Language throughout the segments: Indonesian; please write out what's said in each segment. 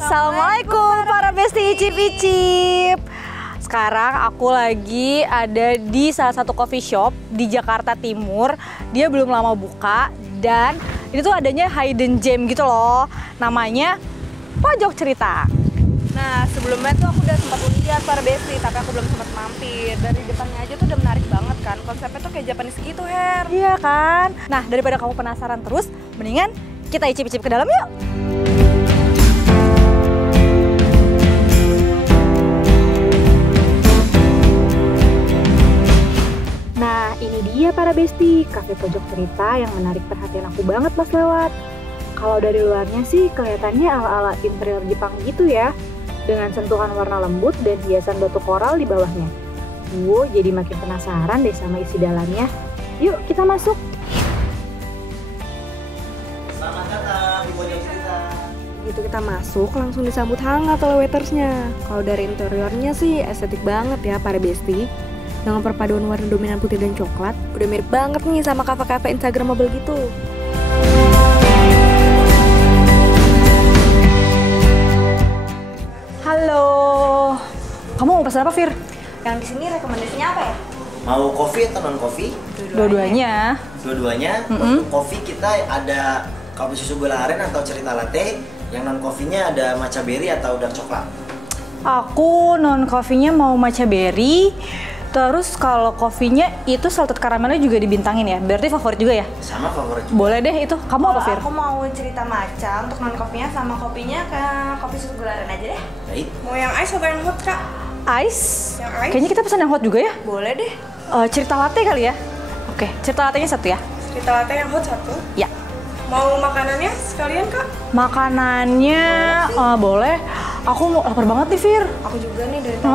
Assalamualaikum para besti icip-icip. Sekarang aku lagi ada di salah satu coffee shop di Jakarta Timur. Dia belum lama buka dan ini tuh adanya hidden gem gitu loh. Namanya Pojok Cerita. Nah sebelumnya tuh aku udah sempat lihat para besti, tapi aku belum sempat mampir. Dari depannya aja tuh udah menarik banget kan. Konsepnya tuh kayak Japanese gitu, Her. Iya kan? Nah daripada kamu penasaran terus, mendingan kita icip-icip ke dalam yuk. Nah, ini dia para besti, kafe pojok cerita yang menarik perhatian aku banget pas lewat. Kalau dari luarnya sih kelihatannya ala-ala interior Jepang gitu ya, dengan sentuhan warna lembut dan hiasan batu koral di bawahnya. Jadi makin penasaran deh sama isi dalamnya. Yuk kita masuk. Selamat datang di Pojok Cerita. Begitu kita masuk langsung disambut hangat oleh waitersnya. Kalau dari interiornya sih estetik banget ya para besti. Dengan perpaduan warna dominan putih dan coklat, udah mirip banget nih sama kafe-kafe instagramable gitu. Halo, kamu mau pesan apa, Fir? Yang di sini rekomendasinya apa ya? Mau kopi atau non kopi? Dua-duanya. Dua-duanya. Untuk kopi kita ada kopi susu gula aren atau cerita latte. Yang non kopinya ada matcha berry atau dark coklat. Aku non coffee-nya mau matcha berry. Terus kalau kopinya itu salted caramelnya juga dibintangin ya? Berarti favorit juga ya? Sama favorit juga. Boleh deh itu. Kamu apa, Fir? Aku mau cerita matcha untuk non kopinya, sama kopinya ke kopi susu gula aren aja deh. Baik. Mau yang ice atau yang hot, Kak? Ice? Yang ice? Kayaknya kita pesan yang hot juga ya? Boleh deh. Cerita latte kali ya? Oke, cerita latte-nya satu ya? Cerita latte yang hot satu. Ya. Mau makanannya sekalian, Kak? Makanannya boleh. Aku mau lapar banget nih, Fir. Aku juga nih dari tadi.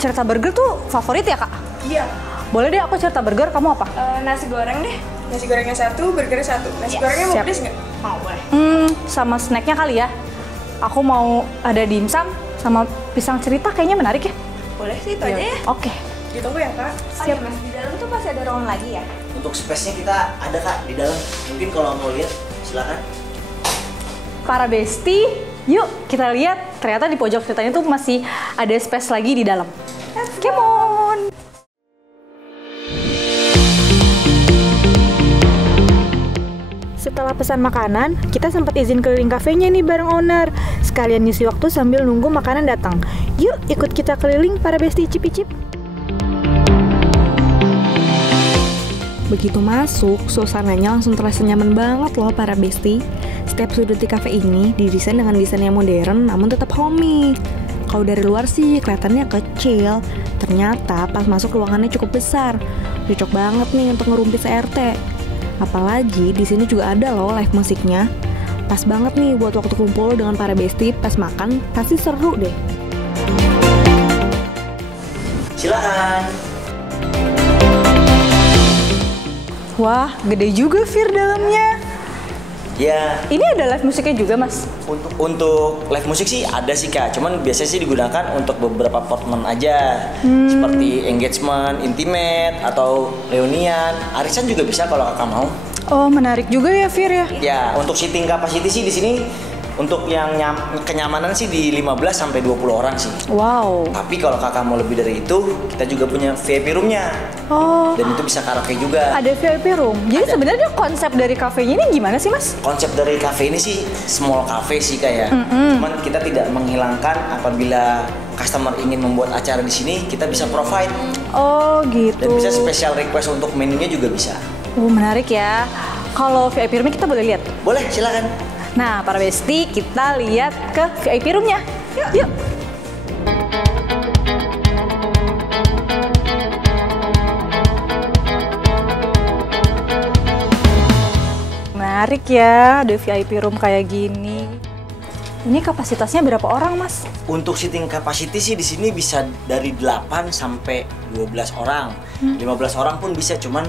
Cerita burger tuh favorit ya, Kak? Iya. Boleh deh, aku cerita burger. Kamu apa? Nasi goreng deh. Nasi gorengnya satu, burgernya satu. Nasi gorengnya mau siap. pedes nggak? Mau, boleh. Sama snacknya kali ya. Aku mau ada dimsum sama pisang cerita, kayaknya menarik ya. Boleh sih, itu aja ya. Oke. Ditunggu ya, Kak? Siap. Mas, di dalam tuh pasti ada ruangan lagi ya? Untuk space-nya kita ada Kak di dalam. Mungkin kalau mau lihat silakan. Para besti, yuk kita lihat. Ternyata di pojok ceritanya tuh masih ada space lagi di dalam. Come on. Setelah pesan makanan, kita sempat izin keliling kafenya nih bareng owner. Sekalian ngisi waktu sambil nunggu makanan datang. Yuk ikut kita keliling para besti icip-icip. Begitu masuk, suasananya langsung terasa nyaman banget loh para besti. Setiap sudut di cafe ini didesain dengan desain yang modern namun tetap homey. Kalau dari luar sih kelihatannya kecil, ternyata pas masuk ruangannya cukup besar. Cocok banget nih untuk ngerumpi CRT. Apalagi di sini juga ada loh live musiknya. Pas banget nih buat waktu kumpul dengan para besti pas makan, pasti seru deh. Silakan. Wah, gede juga, Fir, dalamnya. Ya, Ini ada live musiknya juga, Mas? untuk live musik sih ada sih Kak. Cuman biasanya sih digunakan untuk beberapa portman aja. Seperti engagement, intimate, atau reunian. Arisan juga bisa kalau Kakak mau. Oh, menarik juga ya, Fir ya? Ya, untuk seating capacity sih di sini untuk yang kenyamanan sih di 15 sampai 20 orang sih. Wow. Tapi kalau Kakak mau lebih dari itu, kita juga punya VIP room-nya. Oh, Dan itu bisa karaoke juga. ada VIP room. Jadi Ada. sebenarnya konsep dari kafenya ini gimana sih, Mas? Konsep dari cafe ini sih small cafe sih kayak. Cuman kita tidak menghilangkan apabila customer ingin membuat acara di sini, kita bisa provide. Oh, gitu. Dan bisa special request untuk menunya juga bisa. Menarik ya. Kalau VIP roomnya kita boleh lihat? Boleh, silakan. Nah, para besti, kita lihat ke VIP room-nya. Yuk. Menarik ya, ada VIP room kayak gini. Ini kapasitasnya berapa orang, Mas? Untuk seating capacity sih di sini bisa dari 8 sampai 12 orang. 15 orang pun bisa, cuman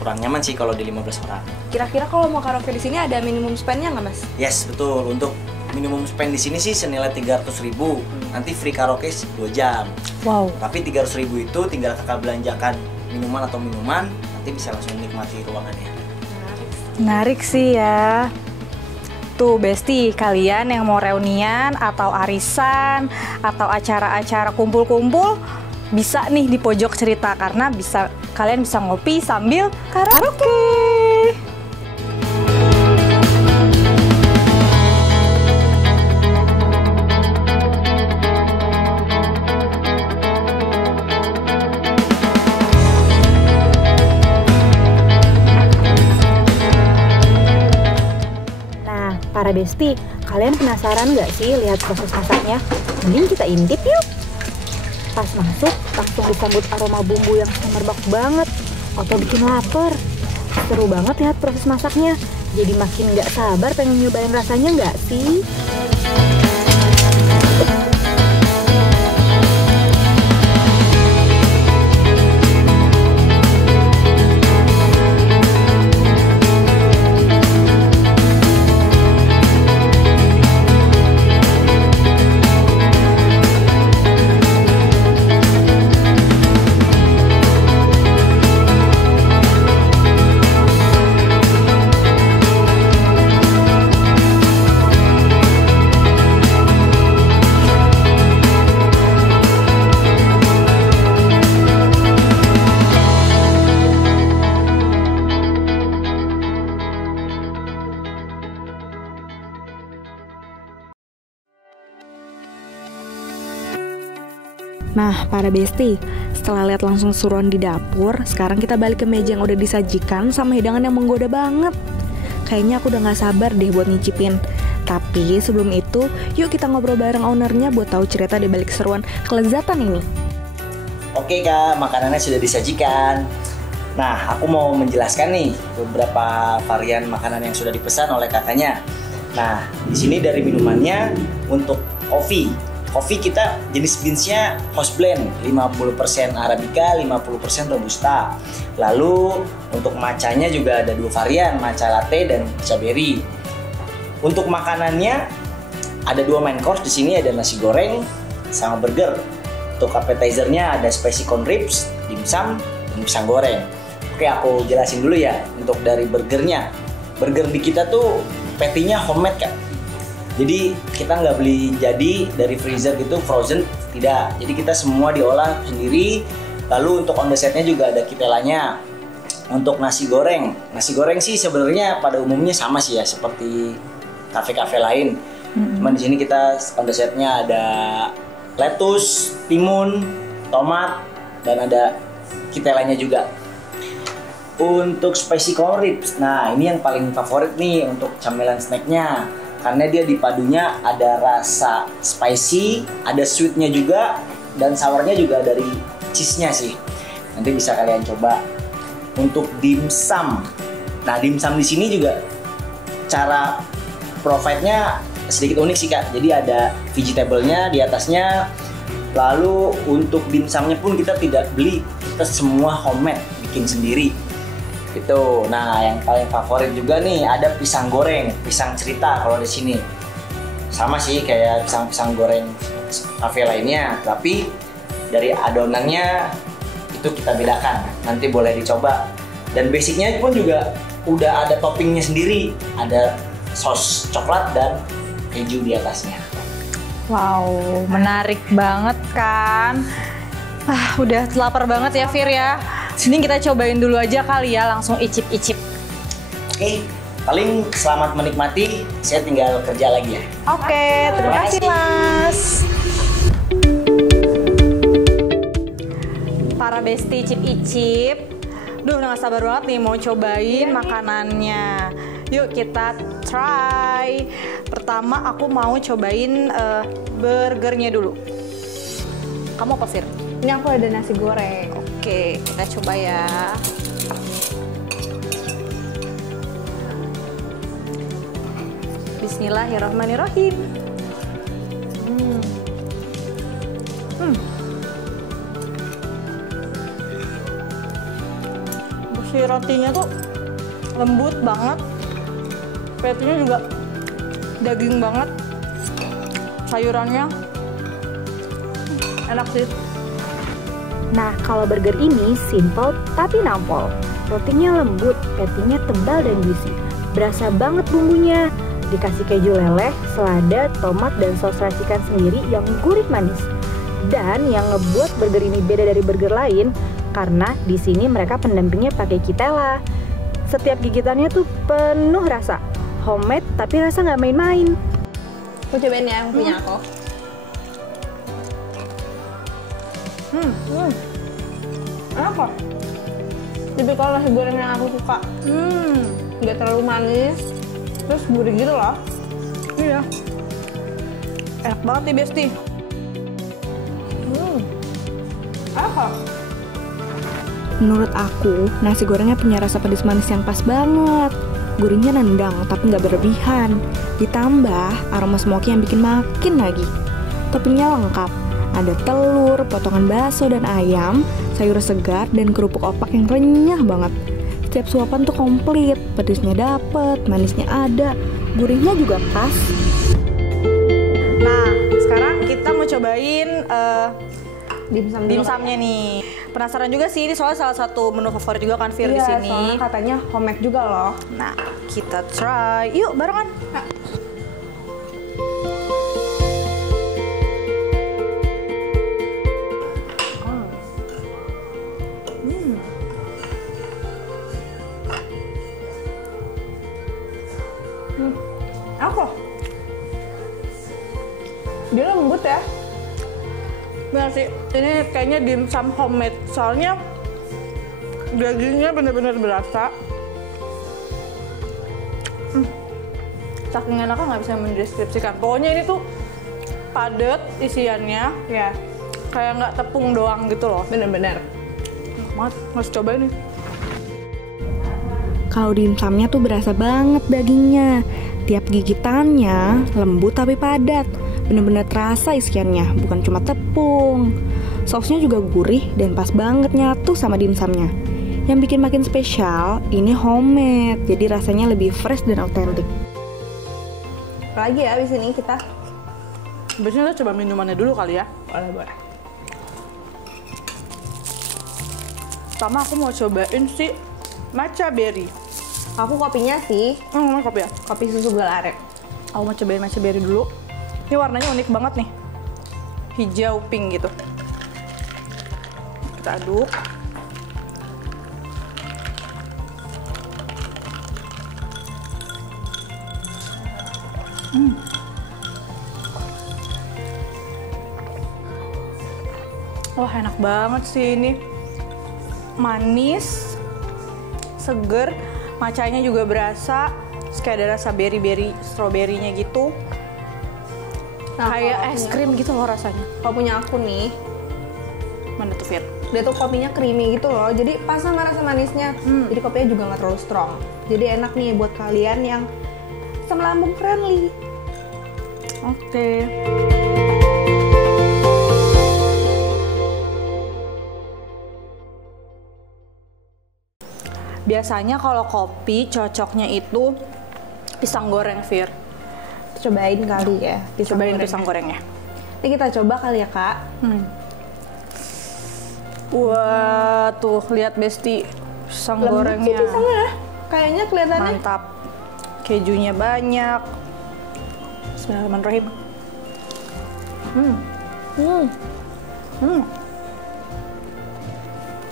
kurang nyaman sih kalau di 15 orang. Kira-kira kalau mau karaoke di sini ada minimum spend-nya nggak, Mas? Yes, betul. Untuk minimum spend di sini sih senilai 300.000. Nanti free karaoke 2 jam. Wow. Tapi 300.000 itu tinggal Kakak belanjakan minuman atau minuman, nanti bisa langsung menikmati ruangannya. Menarik sih ya. Tuh Besti, kalian yang mau reunian atau arisan atau acara-acara kumpul-kumpul bisa nih di pojok cerita karena kalian bisa ngopi sambil karaoke. Para Besti, kalian penasaran nggak sih lihat proses masaknya? Mending kita intip yuk. Pas masuk, langsung disambut aroma bumbu yang semerbak banget. Atau bikin lapar. Seru banget lihat proses masaknya. Jadi makin nggak sabar pengen nyobain rasanya nggak sih? Nah, para Besti, setelah lihat langsung seruan di dapur, sekarang kita balik ke meja yang udah disajikan sama hidangan yang menggoda banget. Kayaknya aku udah gak sabar deh buat nyicipin. Tapi sebelum itu, yuk kita ngobrol bareng ownernya buat tahu cerita di balik seruan kelezatan ini. Oke Kak, makanannya sudah disajikan. Nah, aku mau menjelaskan nih beberapa varian makanan yang sudah dipesan oleh kakaknya. Nah, di sini dari minumannya untuk kopi. Kopi kita jenis beansnya house blend, 50% Arabica, 50% Robusta. Lalu untuk matchanya juga ada 2 varian, matcha latte dan matcha berry. Untuk makanannya ada 2 main course, di sini ada nasi goreng sama burger. Untuk appetizernya ada spicy corn ribs, dimsum, dan pisang goreng. Oke, aku jelasin dulu ya untuk dari burgernya. Burger di kita tuh patty-nya homemade Kak. Jadi kita nggak beli jadi dari freezer gitu, frozen, tidak. Jadi kita semua diolah sendiri. Lalu untuk on the set-nya juga ada kitelanya. Untuk nasi goreng sih sebenarnya pada umumnya sama sih ya seperti kafe-kafe lain. Cuman di sini kita on the set-nya ada lettuce, timun, tomat, dan ada kitelanya juga. Untuk spicy corn ribs, nah ini yang paling favorit nih untuk camilan snacknya. Karena dia dipadunya ada rasa spicy, ada sweetnya juga, dan sournya juga dari cheese-nya sih. Nanti bisa kalian coba. Untuk dimsum, nah dimsum di sini juga cara provide-nya sedikit unik sih Kak. Jadi ada vegetable-nya di atasnya. Lalu untuk dimsumnya pun kita tidak beli, kita semua homemade, bikin sendiri. Itu. Nah, yang paling favorit juga nih ada pisang goreng, pisang cerita kalau di sini. Sama sih kayak pisang goreng kafe lainnya, tapi dari adonannya itu kita bedakan. Nanti boleh dicoba. Dan basicnya pun juga udah ada toppingnya sendiri, ada sos coklat dan keju di atasnya. Wow, menarik banget kan? Udah lapar banget ya Fir ya. Sini kita cobain dulu aja kali ya, langsung icip-icip. Oke, paling selamat menikmati, saya tinggal kerja lagi ya. Oke, terima kasih Mas. Para Besti icip-icip. Duh, udah gak sabar banget nih mau cobain makanannya. Yuk kita try. Pertama aku mau cobain burgernya dulu. Kamu apa Fir? Ini aku ada nasi goreng. Oke, kita coba ya. Bismillahirrahmanirrahim. Si rotinya tuh lembut banget. Patty-nya juga daging banget. Sayurannya enak sih. Nah, kalau burger ini simple tapi nampol. Rotinya lembut, patty-nya tebal dan juicy. Berasa banget bumbunya. Dikasih keju leleh, selada, tomat, dan saus racikan sendiri yang gurih manis. Dan yang ngebuat burger ini beda dari burger lain, karena di sini mereka pendampingnya pakai Kitella. Setiap gigitannya tuh penuh rasa, homemade tapi rasa nggak main-main. Aku cobain ya yang punya aku. Enak kok. Tipikal nasi goreng yang aku suka. Nggak terlalu manis, terus gurih gitu loh. Iya. Enak banget nih Besti. Enak kok. Menurut aku, nasi gorengnya punya rasa pedas manis yang pas banget. Gurihnya nendang tapi nggak berlebihan. Ditambah aroma smoky yang bikin makin lagi. Toppingnya lengkap. Ada telur, potongan bakso dan ayam, sayur segar, dan kerupuk opak yang renyah banget. Setiap suapan tuh komplit. Pedasnya dapet, manisnya ada, gurihnya juga pas. Nah, sekarang kita mau cobain Dimsumnya nih. Penasaran juga sih, ini soalnya salah satu menu favorit juga kan Fir di sini. Soalnya katanya homemade juga loh. Nah, kita try. Yuk, barengan. Apa? Dia lembut ya. Benar sih, ini kayaknya dimsum homemade. Soalnya dagingnya bener-bener berasa. Saking enaknya nggak bisa mendeskripsikan. Pokoknya ini tuh padat isiannya, Ya, kayak nggak tepung doang gitu loh. bener-bener. Enak banget, harus cobain nih. Kalau dimsumnya tuh berasa banget dagingnya. Tiap gigitannya lembut tapi padat. Bener-bener terasa isiannya, bukan cuma tepung. Sausnya juga gurih dan pas banget nyatu sama dimsumnya. Yang bikin makin spesial, ini homemade, jadi rasanya lebih fresh dan autentik. Lagi ya abis ini kita. Biasanya kita coba minumannya dulu kali ya. Boleh. Pertama aku mau cobain si matcha berry. Aku kopinya sih Mana kopi ya? kopi susu gula aren. Aku mau cobain matcha berry dulu. Ini warnanya unik banget nih. Hijau pink gitu. Kita aduk. Wah, enak banget sih ini. Manis, seger, matchanya juga berasa. Terus kayak ada rasa berry-berry, strawberry-nya gitu. Nah, Kayak kalau es punya- krim gitu loh rasanya. Kalau punya aku nih, Mana tuh Fir? dia tuh kopinya creamy gitu loh. Jadi pas sama rasa manisnya. Jadi kopinya juga nggak terlalu strong. Jadi enak nih buat kalian yang asam lambung friendly. Oke. Biasanya kalau kopi cocoknya itu pisang goreng Fir. Cobain kali ya. Cobain gorengnya. pisang gorengnya. Ini kita coba kali ya kak. Wah, tuh lihat Besti pisang Lembut sih gorengnya. pisangnya. Kayaknya kelihatannya. Mantap. Kejunya banyak. Bismillahirrahmanirrahim.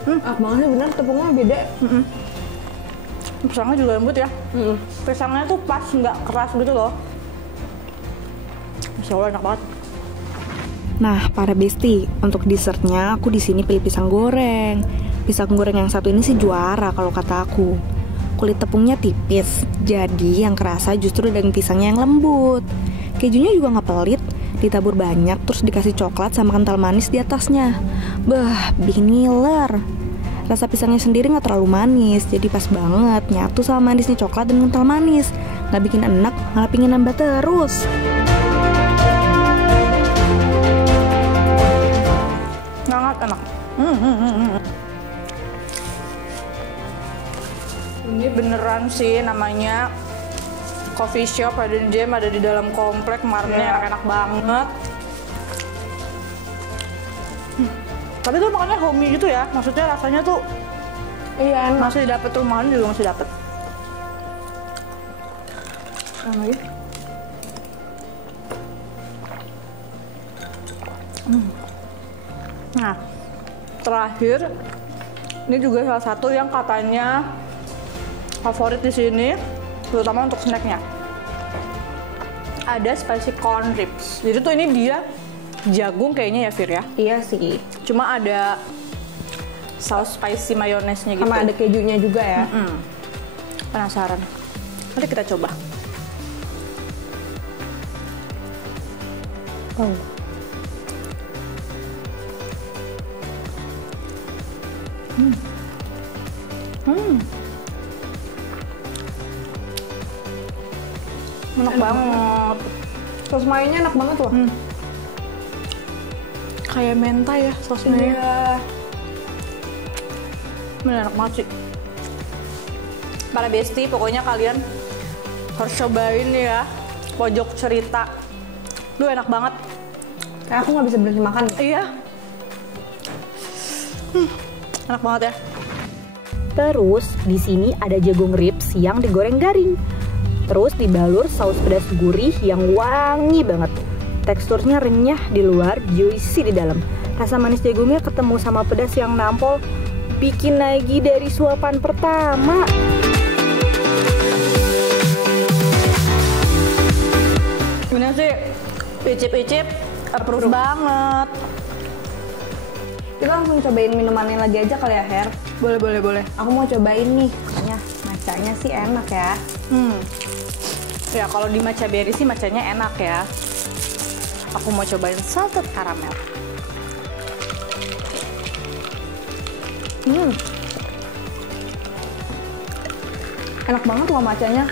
Ah banget sih bener tepungnya beda. Pisangnya juga lembut ya. Pisangnya tuh pas, nggak keras gitu loh. Masya Allah, enak banget. Nah, para besti, untuk dessertnya aku di sini pilih pisang goreng. Pisang goreng yang satu ini sih juara kalau kata aku. Kulit tepungnya tipis, jadi yang kerasa justru daging pisangnya yang lembut. Kejunya juga nggak pelit, ditabur banyak terus dikasih coklat sama kental manis di atasnya. Bah, bikin ngiler. Rasa pisangnya sendiri nggak terlalu manis, jadi pas banget nyatu sama manisnya coklat dan kental manis. Nggak bikin enak, malah pingin nambah terus. Sangat enak. Ini beneran sih namanya coffee shop, ada di jam, ada di dalam komplek, makanannya enak-enak banget. Tapi tuh makannya homey gitu ya, maksudnya rasanya tuh Iya enak. masih dapet, rumahan juga masih dapet. Lagi. Nah, terakhir ini juga salah satu yang katanya favorit di sini, terutama untuk snacknya. Ada spicy corn ribs. Jadi tuh ini dia jagung kayaknya ya, Fir ya. Iya sih. Cuma ada saus spicy mayonesnya gitu. Sama ada kejunya juga ya. Penasaran. Nanti kita coba. Oh. Enak banget. Saus mayonya enak banget loh. Kayak mentai ya sausnya. Iya. Bener enak banget sih. Para bestie, pokoknya kalian harus cobain ya pojok cerita. Duh enak banget. Kayak aku nggak bisa berhenti makan. Iya. Enak banget ya. Terus di sini ada jagung ribs yang digoreng garing. Terus dibalur saus pedas gurih yang wangi banget. Teksturnya renyah di luar, juicy di dalam. Rasa manis jagungnya ketemu sama pedas yang nampol, bikin lagi dari suapan pertama. Bener sih, icip-icip approve banget. Kita langsung cobain minumannya lagi aja kali ya, Her. Boleh. Aku mau cobain nih, katanya matchanya sih enak ya. Ya kalau di matcha berry sih matchanya enak ya. Aku mau cobain salted caramel. Enak banget loh matchanya.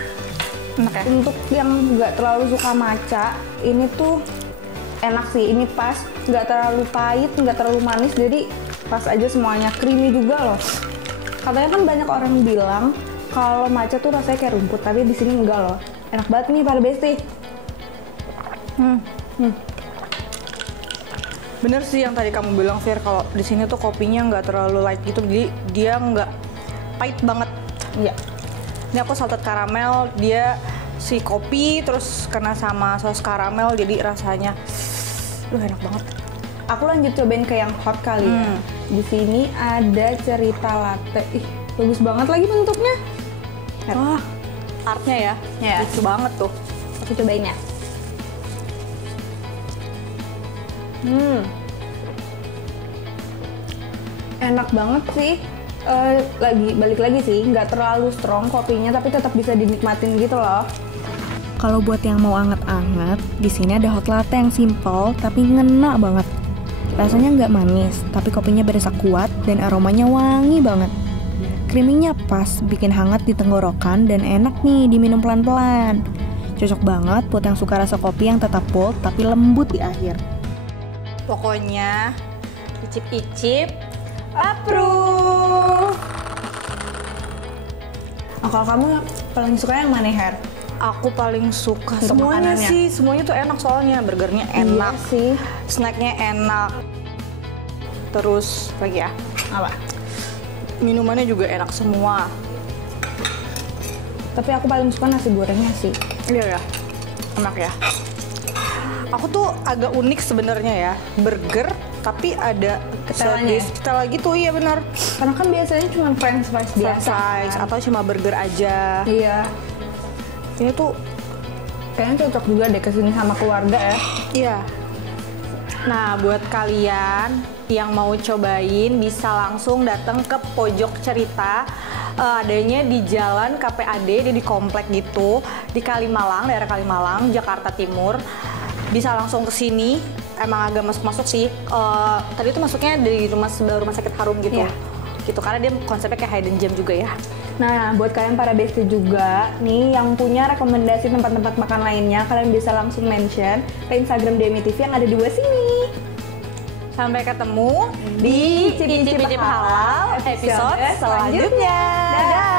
Enak ya? Untuk yang nggak terlalu suka matcha, ini tuh enak sih. Ini pas, nggak terlalu pahit, nggak terlalu manis, jadi pas aja semuanya. Creamy juga loh. Katanya kan banyak orang bilang kalau matcha tuh rasanya kayak rumput, tapi di sini enggak loh. Enak banget nih para bestie. Bener sih yang tadi kamu bilang, Fir, kalau di sini tuh kopinya nggak terlalu light gitu, jadi dia nggak pahit banget. Iya. Ini aku salted caramel, dia si kopi terus kena sama saus karamel, jadi rasanya, enak banget. Aku lanjut cobain ke yang hot kali ya. Di sini ada cerita latte. Ih, bagus banget lagi bentuknya. Wah, artnya ya, Ya. lucu banget tuh. Aku cobain ya. Enak banget sih. Balik lagi sih, nggak terlalu strong kopinya, tapi tetap bisa dinikmatin gitu loh. Kalau buat yang mau anget-anget, di sini ada hot latte yang simple tapi ngena banget. Rasanya nggak manis, tapi kopinya berasa kuat dan aromanya wangi banget. Creaminya pas, bikin hangat di tenggorokan dan enak nih diminum pelan-pelan. Cocok banget buat yang suka rasa kopi yang tetap bold tapi lembut di akhir. Pokoknya icip-icip approve. Kalau kamu paling suka yang mana, Her? Aku paling suka Untuk semuanya makanannya? sih, semuanya tuh enak soalnya. Burgernya enak, Iya sih. snacknya enak. Terus lagi ya, Apa? minumannya juga enak semua. Tapi aku paling suka nasi gorengnya sih. Iya ya, enak ya. Aku tuh agak unik sebenarnya ya, burger tapi ada Ketelannya ya? setel gitu, iya benar. Karena kan biasanya cuma french fries French biasa. fries kan? atau cuma burger aja. Iya. Ini tuh Kayaknya cocok juga deh kesini sama keluarga ya. iya. Nah, buat kalian yang mau cobain bisa langsung datang ke Pojok Cerita. Adanya di Jalan KPAD, dia di komplek gitu, di Kalimalang, daerah Kalimalang, Jakarta Timur. Bisa langsung ke sini. Emang agak masuk-masuk sih. Tadi tuh masuknya dari sebelah rumah sakit Harum gitu. Iya. Gitu, karena dia konsepnya kayak hidden gem juga ya. Nah, buat kalian para bestie juga nih yang punya rekomendasi tempat-tempat makan lainnya, kalian bisa langsung mention ke Instagram Demi TV yang ada di bawah sini. Sampai ketemu di Cicip-Cicip Halal episode selanjutnya. Dadah!